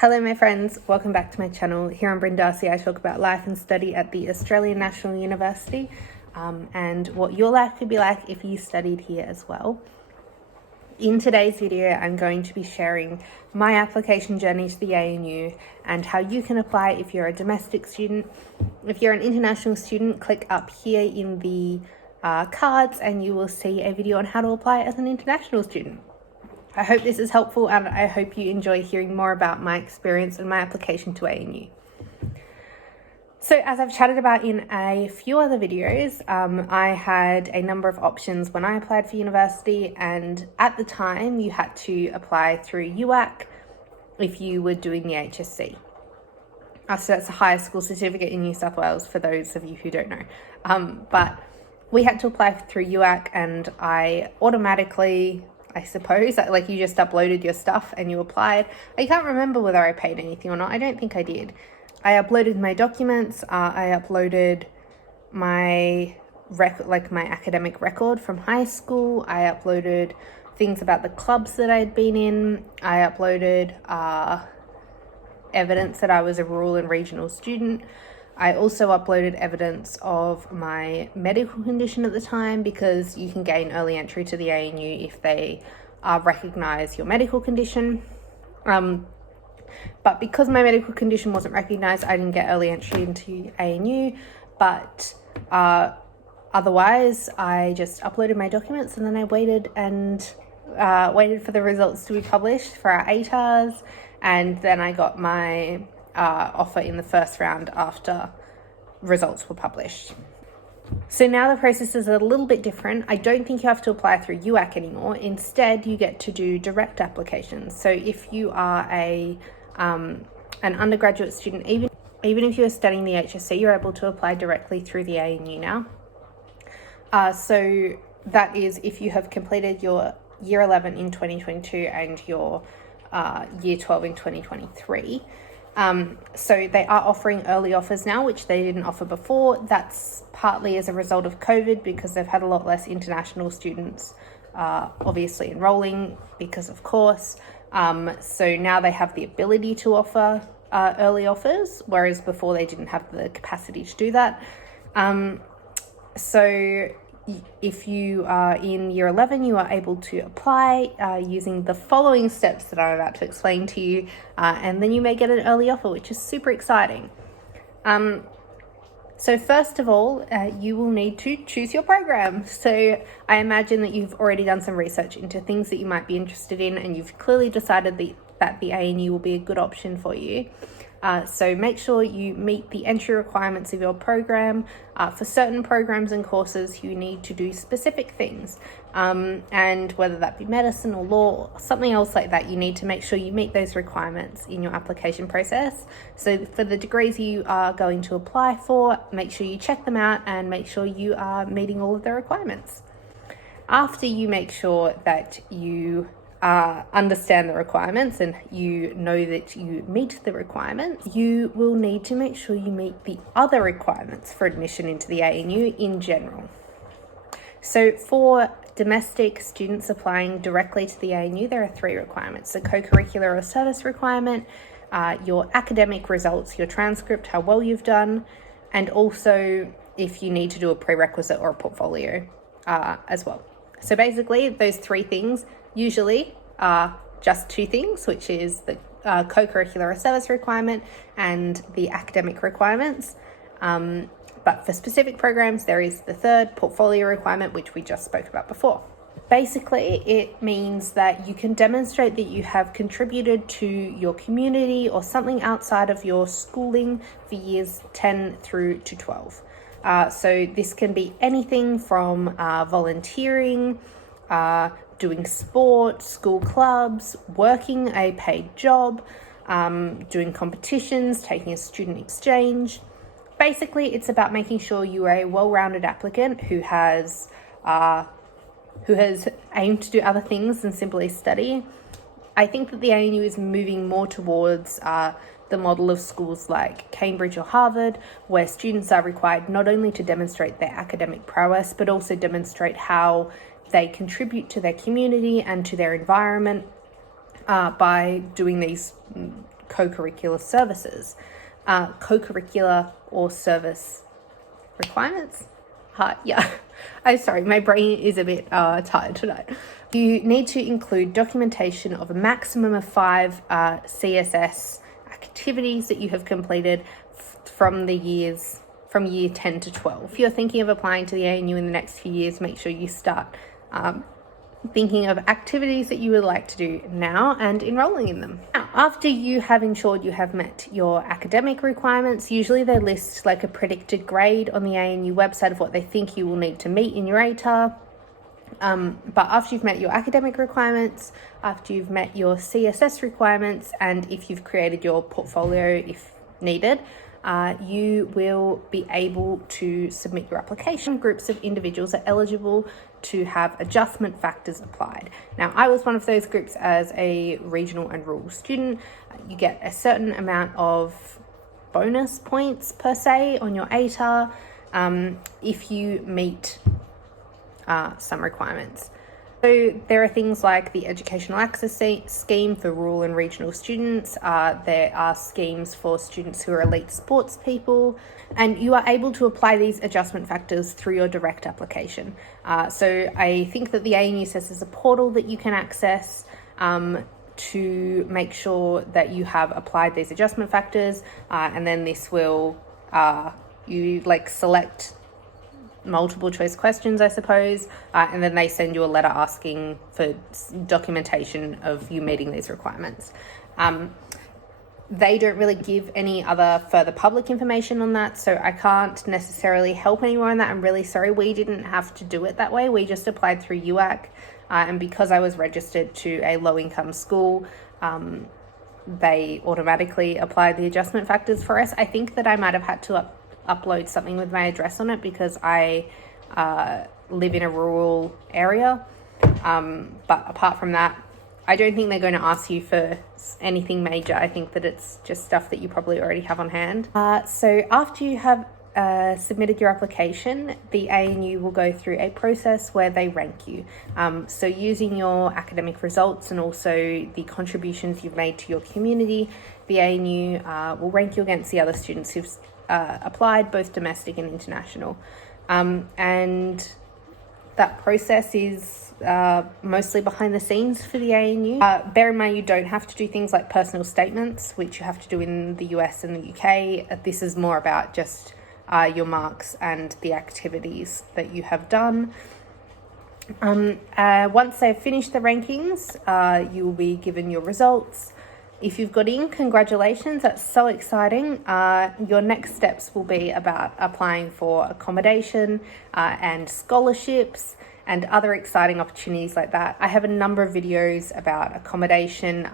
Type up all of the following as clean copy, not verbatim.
Hello my friends, welcome back to my channel. Here on Brin, I talk about life and study at the Australian National University and what your life could be like if you studied here as well. In today's video, I'm going to be sharing my application journey to the ANU and how you can apply if you're a domestic student. If you're an international student, click up here in the cards and you will see a video on how to apply as an international student. I hope this is helpful and I hope you enjoy hearing more about my experience and my application to ANU. So as I've chatted about in a few other videos, I had a number of options when I applied for university, and at the time you had to apply through UAC if you were doing the HSC. So that's a higher school certificate in New South Wales for those of you who don't know. But we had to apply through UAC and I automatically, I suppose, like you just uploaded your stuff and you applied. I can't remember whether I paid anything or not. I don't think I did. I uploaded my documents. I uploaded my my academic record from high school. I uploaded things about the clubs that I'd been in. I uploaded evidence that I was a rural and regional student. I also uploaded evidence of my medical condition at the time, because you can gain early entry to the ANU if they recognise your medical condition. But because my medical condition wasn't recognised, I didn't get early entry into ANU. But otherwise, I just uploaded my documents and then I waited for the results to be published for our ATARs, and then I got my offer in the first round after results were published. So now the process is a little bit different. I don't think you have to apply through UAC anymore. Instead, you get to do direct applications. So if you are an undergraduate student, even if you're studying the HSC, you're able to apply directly through the ANU now. So that is if you have completed your Year 11 in 2022 and your Year 12 in 2023. So they are offering early offers now, which they didn't offer before. That's partly as a result of COVID, because they've had a lot less international students obviously enrolling because of course. So now they have the ability to offer early offers, whereas before they didn't have the capacity to do that. So if you are in Year 11, you are able to apply using the following steps that I'm about to explain to you, and then you may get an early offer, which is super exciting. So first of all, you will need to choose your program. So I imagine that you've already done some research into things that you might be interested in, and you've clearly decided that the ANU will be a good option for you. So make sure you meet the entry requirements of your program. For certain programs and courses, you need to do specific things. And whether that be medicine or law or something else like that, you need to make sure you meet those requirements in your application process. So for the degrees you are going to apply for, make sure you check them out and make sure you are meeting all of the requirements. After you make sure that you understand the requirements and you know that you meet the requirements, you will need to make sure you meet the other requirements for admission into the ANU in general. So for domestic students applying directly to the ANU, there are 3 requirements: the co-curricular or service requirement, your academic results, your transcript, how well you've done, and also if you need to do a prerequisite or a portfolio as well. So basically those 3 things usually are just 2 things, which is the co-curricular or service requirement and the academic requirements. But for specific programs, there is the 3rd portfolio requirement, which we just spoke about before. Basically, it means that you can demonstrate that you have contributed to your community or something outside of your schooling for years 10 through to 12. So this can be anything from volunteering, doing sport, school clubs, working a paid job, doing competitions, taking a student exchange. Basically, it's about making sure you are a well-rounded applicant who has aimed to do other things than simply study. I think that the ANU is moving more towards the model of schools like Cambridge or Harvard, where students are required not only to demonstrate their academic prowess, but also demonstrate how they contribute to their community and to their environment by doing these co-curricular services. Co-curricular or service requirements? Yeah, I'm sorry, my brain is a bit tired tonight. You need to include documentation of a maximum of 5 CSS activities that you have completed from year 10 to 12. If you're thinking of applying to the ANU in the next few years, make sure you start thinking of activities that you would like to do now and enrolling in them. Now, after you have ensured you have met your academic requirements, usually they list like a predicted grade on the ANU website of what they think you will need to meet in your ATAR. But after you've met your academic requirements, after you've met your CSS requirements, and if you've created your portfolio if needed, you will be able to submit your application. Groups of individuals are eligible to have adjustment factors applied. Now, I was one of those groups as a regional and rural student. You get a certain amount of bonus points per se on your ATAR if you meet some requirements. So there are things like the Educational Access Scheme for rural and regional students. There are schemes for students who are elite sports people, and you are able to apply these adjustment factors through your direct application. So I think that the ANU says there's a portal that you can access to make sure that you have applied these adjustment factors, and then this will, you like select multiple choice questions, I suppose, and then they send you a letter asking for documentation of you meeting these requirements. They don't really give any other further public information on that, so I can't necessarily help anyone on that. I'm really sorry. We didn't have to do it that way. We just applied through UAC, and because I was registered to a low-income school, they automatically applied the adjustment factors for us. I think that I might have had to upload something with my address on it because I live in a rural area. But apart from that, I don't think they're going to ask you for anything major. I think that it's just stuff that you probably already have on hand. So after you have submitted your application, the ANU will go through a process where they rank you. So using your academic results and also the contributions you've made to your community, the ANU will rank you against the other students who've applied, both domestic and international. And that process is mostly behind the scenes for the ANU. Bear in mind, you don't have to do things like personal statements, which you have to do in the US and the UK. This is more about just your marks and the activities that you have done. Once they've finished the rankings, you will be given your results. If you've got in, congratulations, that's so exciting. Your next steps will be about applying for accommodation and scholarships and other exciting opportunities like that. I have a number of videos about accommodation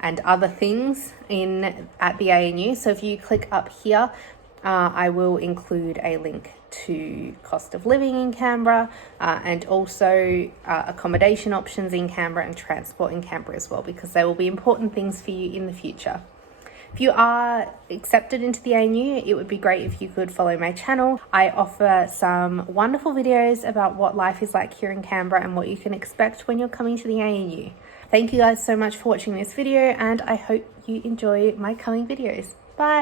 and other things at the ANU. So if you click up here, I will include a link to cost of living in Canberra and also accommodation options in Canberra and transport in Canberra as well, because they will be important things for you in the future. If you are accepted into the ANU, it would be great if you could follow my channel. I offer some wonderful videos about what life is like here in Canberra and what you can expect when you're coming to the ANU. Thank you guys so much for watching this video, and I hope you enjoy my coming videos. Bye!